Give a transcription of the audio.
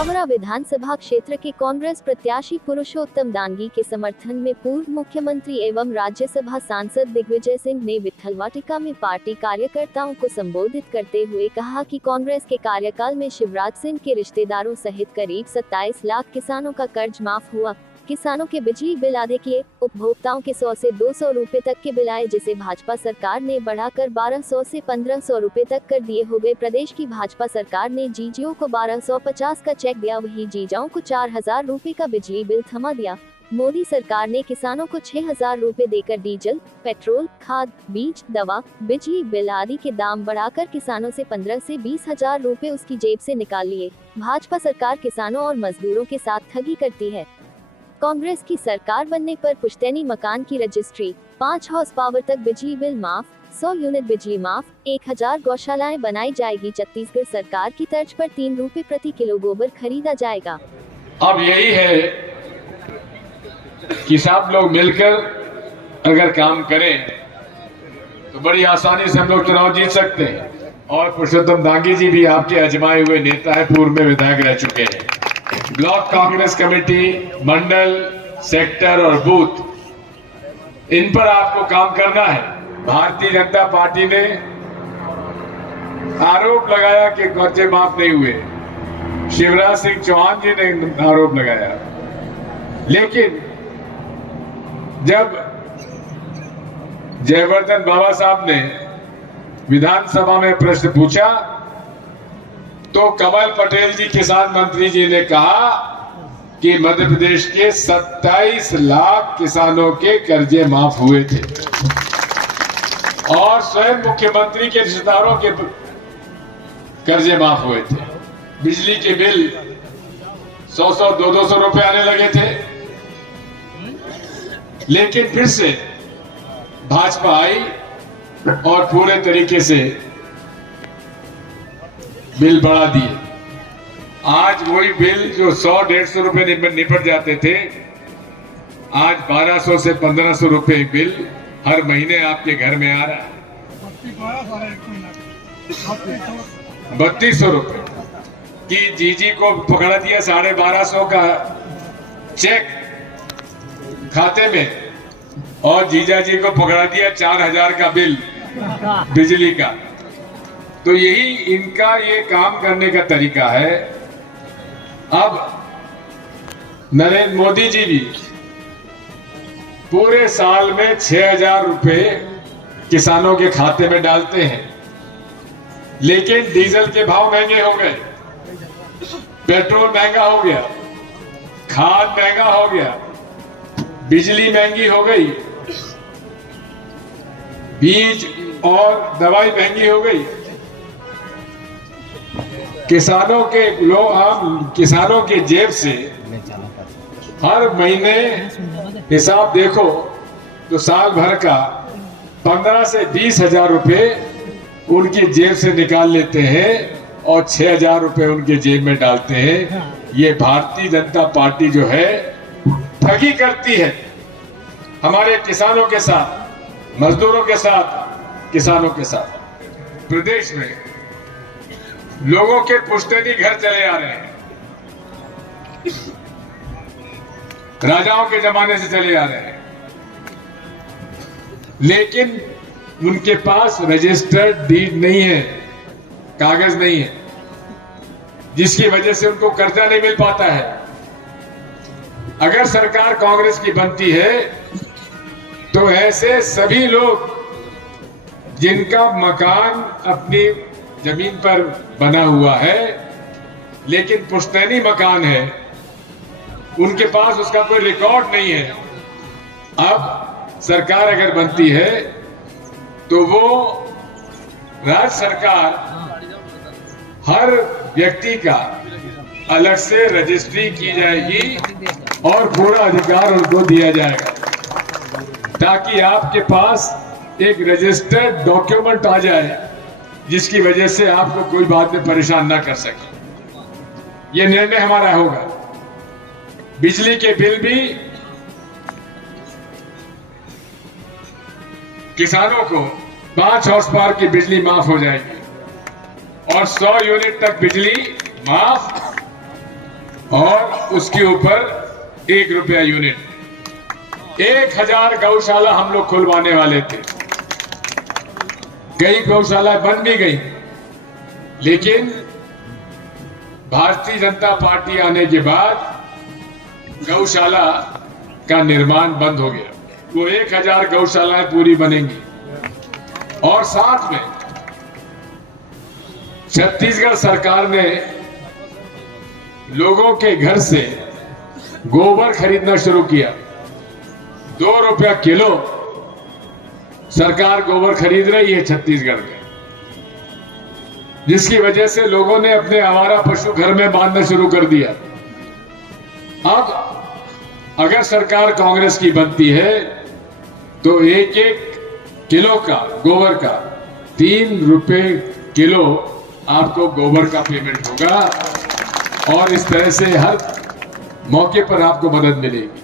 जावरा विधानसभा क्षेत्र के कांग्रेस प्रत्याशी पुरुषोत्तम दांगी के समर्थन में पूर्व मुख्यमंत्री एवं राज्यसभा सांसद दिग्विजय सिंह ने विट्ठलवाटिका में पार्टी कार्यकर्ताओं को संबोधित करते हुए कहा कि कांग्रेस के कार्यकाल में शिवराज सिंह के रिश्तेदारों सहित करीब 27 लाख किसानों का कर्ज माफ हुआ, किसानों के बिजली बिल आधे किए, उपभोक्ताओं के 100 से 200 रुपए तक के बिल आए जिसे भाजपा सरकार ने बढ़ाकर 1200 से 1500 रुपए तक कर दिए हो गए। प्रदेश की भाजपा सरकार ने जीजीओ को 1250 का चेक दिया, वहीं जीजाओं को 4000 रुपए का बिजली बिल थमा दिया। मोदी सरकार ने किसानों को 6000 रुपए देकर डीजल, पेट्रोल, खाद, बीज, दवा, बिजली बिल आदि के दाम बढ़ाकर किसानों से 15 से 20 हजार रुपए उसकी जेब से निकाल लिए। भाजपा सरकार किसानों और मजदूरों के साथ ठगी करती है। कांग्रेस की सरकार बनने पर पुश्तैनी मकान की रजिस्ट्री, 5 हॉर्स पावर तक बिजली बिल माफ, 100 यूनिट बिजली माफ, 1000 गौशालाएं बनाई जाएगी। छत्तीसगढ़ सरकार की तर्ज पर 3 रुपए प्रति किलो गोबर खरीदा जाएगा। अब यही है कि सब लोग मिलकर अगर काम करें तो बड़ी आसानी से हम लोग चुनाव जीत सकते हैं। और पुरुषोत्तम दांगी जी भी आपके आजमाए हुए नेता है, पूर्व में विधायक रह चुके हैं। ब्लॉक कांग्रेस कमेटी, मंडल, सेक्टर और बूथ, इन पर आपको काम करना है। भारतीय जनता पार्टी ने आरोप लगाया कि कर्जे माफ नहीं हुए, शिवराज सिंह चौहान जी ने आरोप लगाया, लेकिन जब जयवर्धन बाबा साहब ने विधानसभा में प्रश्न पूछा तो कमल पटेल जी किसान मंत्री जी ने कहा कि मध्य प्रदेश के 27 लाख किसानों के कर्जे माफ हुए थे और स्वयं मुख्यमंत्री के रिश्तेदारों के कर्जे माफ हुए थे। बिजली के बिल 100 200 रुपए आने लगे थे, लेकिन फिर से भाजपा आई और पूरे तरीके से बिल बढ़ा दिए। आज वही बिल जो 100-150 रुपए निपट जाते थे, आज 1200 से 1500 रुपए बिल हर महीने आपके घर में आ रहा है। 3200 रुपए की जीजी को पकड़ा दिया 1250 का चेक खाते में और जीजा जी को पकड़ा दिया 4000 का बिल बिजली का। तो यही इनका ये काम करने का तरीका है। अब नरेंद्र मोदी जी भी पूरे साल में 6000 रुपए किसानों के खाते में डालते हैं, लेकिन डीजल के भाव महंगे हो गए, पेट्रोल महंगा हो गया, खाद महंगा हो गया, बिजली महंगी हो गई, बीज और दवाई महंगी हो गई। किसानों के जेब से हर महीने हिसाब देखो तो साल भर का 15 से 20 हजार रुपए उनकी जेब से निकाल लेते हैं और 6000 रुपए उनके जेब में डालते हैं। ये भारतीय जनता पार्टी जो है ठगी करती है हमारे किसानों के साथ, मजदूरों के साथ, किसानों के साथ। प्रदेश में लोगों के पुश्तैनी घर चले आ रहे हैं, राजाओं के जमाने से चले आ रहे हैं, लेकिन उनके पास रजिस्टर्ड डीड नहीं है, कागज नहीं है, जिसकी वजह से उनको कर्जा नहीं मिल पाता है। अगर सरकार कांग्रेस की बनती है तो ऐसे सभी लोग जिनका मकान अपनी जमीन पर बना हुआ है लेकिन पुश्तैनी मकान है, उनके पास उसका कोई रिकॉर्ड नहीं है, अब सरकार अगर बनती है तो वो राज्य सरकार हर व्यक्ति का अलग से रजिस्ट्री की जाएगी और पूरा अधिकार उनको दिया जाएगा, ताकि आपके पास एक रजिस्टर्ड डॉक्यूमेंट आ जाए जिसकी वजह से आपको कोई बाद में परेशान ना कर सके। ये निर्णय हमारा होगा। बिजली के बिल भी किसानों को 5 हॉर्स पावर की बिजली माफ हो जाएगी और 100 यूनिट तक बिजली माफ और उसके ऊपर 1 रुपया यूनिट। 1000 गौशाला हम लोग खुलवाने वाले थे। कई गौशाला बन भी गई, लेकिन भारतीय जनता पार्टी आने के बाद गौशाला का निर्माण बंद हो गया। वो 1000 गौशालाएं पूरी बनेंगी और साथ में छत्तीसगढ़ सरकार ने लोगों के घर से गोबर खरीदना शुरू किया। 2 रुपया किलो सरकार गोबर खरीद रही है छत्तीसगढ़ में, जिसकी वजह से लोगों ने अपने आवारा पशु घर में बांधना शुरू कर दिया। अब अगर सरकार कांग्रेस की बनती है तो 1-1 किलो का गोबर का 3 रुपए किलो आपको गोबर का पेमेंट होगा और इस तरह से हर मौके पर आपको मदद मिलेगी।